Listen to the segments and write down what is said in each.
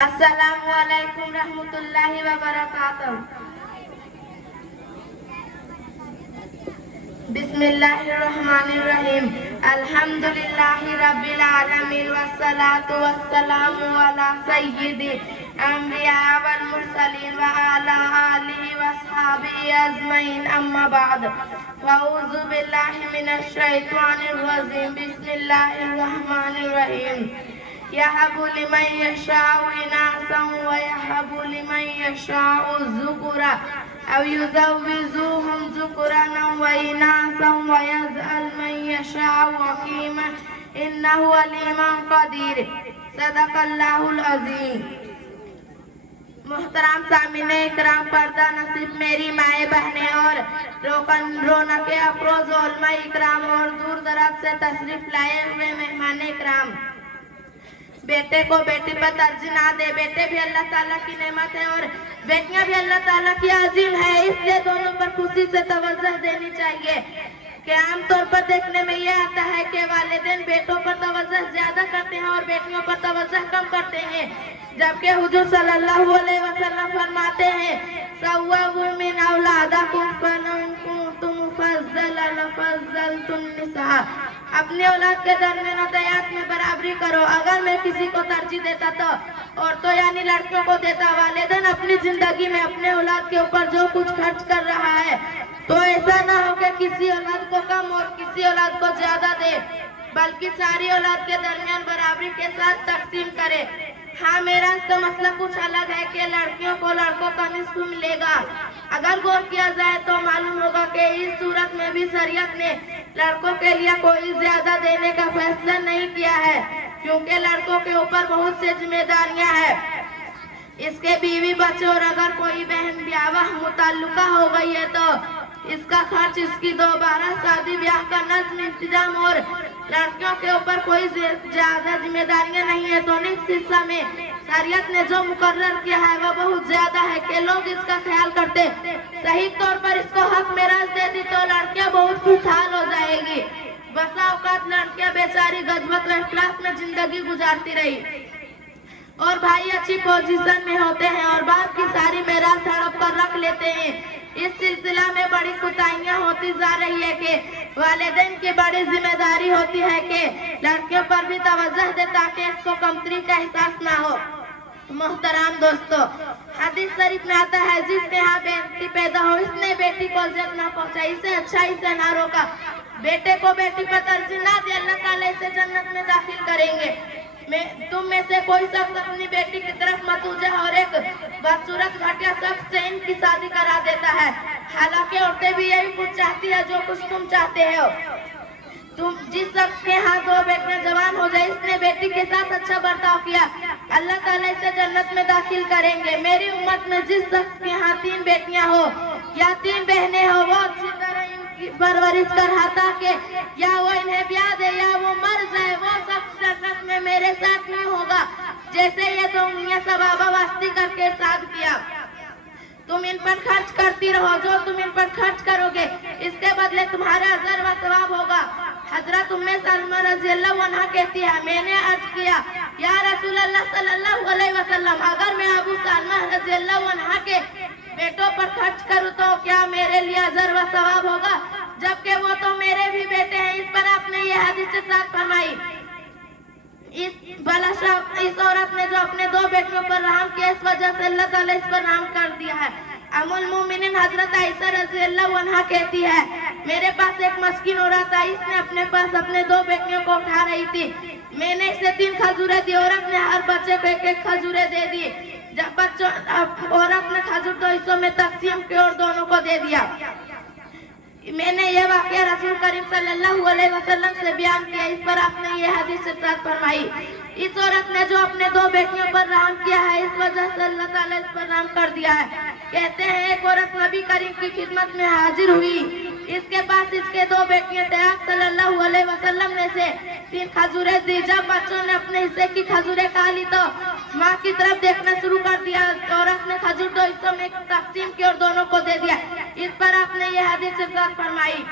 अस्सलामु अलैकुम रहमतुल्लाहि व बरकातहू। बिस्मिल्लाहिर्रहमानिर्रहीम। अल्हम्दुलिल्लाहि रब्बिल आलमीन वस्सलातु वस्सलामु अला सय्यिदि अंबिया वल मुरसलीन व अला आलिहि वस्हाबिहि अजमईन, अम्मा बाद। अऊज़ु बिल्लाहि मिनश शैतानिर रजीम। बिस्मिल्लाहिर्रहमानिर्रहीम। यहबु लिमन यशाउ इनासन व यहबु लिमन यशाउ ज़ुकुरा अव युज़व्विजुहुम ज़ुकुरान व इनासन व यजअल मन यशाउ अक़ीमा इन्नहु अलीमुन क़दीर। सदक़ल्लाहुल अज़ीम। मोहतरम सामिने इकराम, पर्दा नसीब मेरी माए बहनें और रौनक अफरोज उलमा इकराम और दूर दराज से तशरीफ लाए हुए मेहमान इकराम, बेटे को बेटी पर तरजीह ना दे। बेटे भी अल्लाह ताला की नेमत है और बेटियां भी अल्लाह ताला की अजीम है, इसलिए दोनों पर खुशी से तवज्जो देनी चाहिए। कि आमतौर पर देखने में यह आता है कि वालिदैन बेटों पर तवज्जो ज्यादा करते हैं और बेटियों पर तवज्जो कम करते हैं, जबकि हुजूर सल्लल्लाहु अलैहि वसल्लम फरमाते हैं, सव्वू मिन औलादिकुम फइन कुंतुम फज़्ज़लतुन निसा। अपने औलाद के दरमियान दयात में बराबरी करो। अगर मैं किसी को तरजीह देता तो औरतों यानी लड़कियों को देता। वालिदैन अपनी जिंदगी में अपने औलाद के ऊपर जो कुछ खर्च कर रहा है, तो ऐसा ना हो कि किसी औलाद को कम और किसी औलाद को ज्यादा दे, बल्कि सारी औलाद के दरमियान बराबरी के साथ तकसीम करे। हाँ, मेरा इसका मसला कुछ अलग है कि लड़कियों को लड़कों का निस्फ मिलेगा। अगर गौर किया जाए तो मालूम होगा कि इस सूरत में भी शरीयत ने लड़कों के लिए कोई ज्यादा देने का फैसला नहीं किया है, क्योंकि लड़कों के ऊपर बहुत सी जिम्मेदारियां हैं। इसके बीवी बच्चे और अगर कोई बहन ब्याह मुताल्लुका हो गई है तो इसका खर्च, इसकी दोबारा शादी ब्याह का नज्म इंतजाम, और लड़कियों के ऊपर कोई ज्यादा जिम्मेदारियां नहीं है। दोनों हिस्सा में शरीयत ने जो मुकर्रर किया है वह बहुत ज्यादा है कि लोग इसका ख्याल करते। सही तौर पर इसको हक मेराज दे दी तो लड़कियां बहुत खुशहाल हो जाएगी। बसा औकात लड़कियां बेचारी गजबत व इखलास में जिंदगी गुजारती रही और भाई अच्छी पोजीशन में होते हैं और बाप की सारी मेराज हड़प कर रख लेते हैं। इस सिलसिला में बड़ी कुताहियां होती जा रही है कि वालिदैन की बड़ी जिम्मेदारी होती है कि लड़कियों पर भी तवज्जो दे ताकि इसको कमतरी का एहसास ना हो। मोहतराम दोस्तों, हदीस शरीफ में आता है, जिसके यहाँ बेटी पैदा हो इसने बेटी को इज्जत ना पहुंचाई, इसे अच्छाई से ना रोका, बेटे को बेटी पर तरजीह ना दे, अल्लाह ताला इसे जन्नत में दाखिल करेंगे। तुम में से कोई शख्स अपनी बेटी की तरफ मतूजा और एक बदसूरत घटिया शख्स से इनकी शादी करा देता है। हालांकि औरतें भी यही कुछ चाहती है जो कुछ तुम चाहते हो। तुम जिस शख्स के यहाँ दो बेटियां जवान हो जाए, इसने बेटी के साथ अच्छा बर्ताव किया, अल्लाह ताला इसे जन्नत में दाखिल करेंगे। मेरी उम्मत में जिस शख्स के यहाँ 3 बेटियां हो या 3 बहनें हो, वो अच्छी तरह इनकी परवरिश कराता के या वो इन्हें ब्याह दे या वो मर जाए, वो शख्स जन्नत में मेरे साथ नहीं होगा। जैसे ये तो उंगलियां सबाबा वास्ती करके साथ किया, तुम इन पर खर्च करती रहो। जो तुम इन पर खर्च करोगे इसके बदले तुम्हारा अजर व सवाब होगा। हजरत उम्मे सलमा रज़ियल्लाहु अन्हा कहती है, मैंने अर्ज किया, या रसूल अल्लाह सल्लल्लाहु अलैहि वसल्लम, अगर मैं अबू सलमा रज़ियल्लाहु अन्हा के बेटों पर खर्च करूं तो क्या मेरे लिए अजर व सवाब होगा, जबकि वो तो मेरे भी बेटे हैं। इस पर आपने ये हदीस इरशाद फरमाई, इस औरत ने जो अपने 2 बेटियों पर रहम किया, इस वजह से अल्लाह ताला इस पर रहम कर दिया है। अमुल मोमिनीन हजरत आयशा रज़ियल्लाहु अन्हा कहती है, मेरे पास एक मस्कीन औरत आई, इसने अपने पास अपने 2 बेटियों को उठा रही थी। मैंने इसे 3 खजूरें दी, औरत ने हर बच्चे को 1-1 खजूरें दे दी। जब औरत ने खजूर 2 हिस्सों में तकसीम की और दोनों को दे दिया। मैंने ये वाकया रसूल करीम सल्लल्लाहु अलैहि वसल्लम से बयान किया, इस पर आपने ये हदीस इरशाद फरमाई। इस औरत ने जो अपने 2 बेटियों पर रहम किया है, इस वजह से अल्लाह ताला इस पर रहम कर दिया है। कहते हैं, एक औरत नबी करीम की खिदमत में हाजिर हुई, इसके पास इसके 2 बेटियां थे। आप सल्लल्लाहु अलैहि वसल्लम ने से 3 खजूरें दी। जब बच्चों ने अपने हिस्से की खजूरें खा ली तो माँ की तरफ देखना शुरू कर दिया। औरत ने खजूर 2 हिस्सों में तकसीम की और दोनों को दे दिया। इस पर आपने ये हदीस इरशाद फरमाई।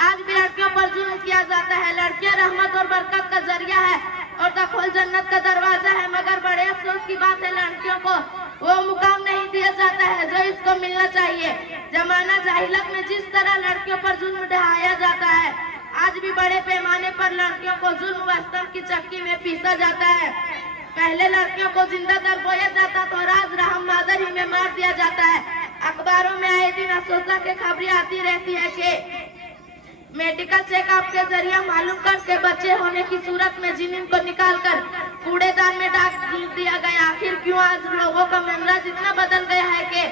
आज भी लड़कियों पर जुल्म किया जाता है। लड़कियां रहमत और बरकत का जरिया है और दखोल जन्नत का दरवाजा है, मगर बड़े अफसोस की बात है लड़कियों को वो मुकाम नहीं दिया जाता है जो इसको मिलना चाहिए। जमाना जाहिलत में जिस तरह लड़कियों पर जुल्म ढहाया जाता है, आज भी बड़े पैमाने पर लड़कियों को जुल्म व स्तम की चक्की में पीसा जाता है। पहले लड़कियों को जिंदा दबोया जाता तो राज रहम मादर ही में मार दिया जाता है। अखबारों में आए दिन अफसोसा की खबरें आती रहती है कि मेडिकल चेकअप के जरिए मालूम करके बच्चे होने की सूरत में जिनिन को निकालकर कूड़ेदान में डाल दिया गया। आखिर क्यों आज लोगों का मिजाज इतना बदल गया है कि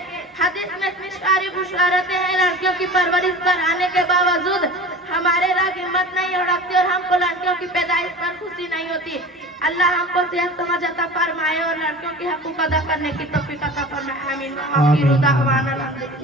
हदीस में इतनी सारी बुशारतें हैं लड़कियों की परवरिश पर आने के बावजूद हमारे राग हिम्मत नहीं रखती और हमको लड़कियों की पैदाइश पर खुशी नहीं होती। अल्लाह हमको सेहत समझ अता फरमाए और लड़कियों की हकूक अदा करने की तौफीक अता फरमाए। आमीन।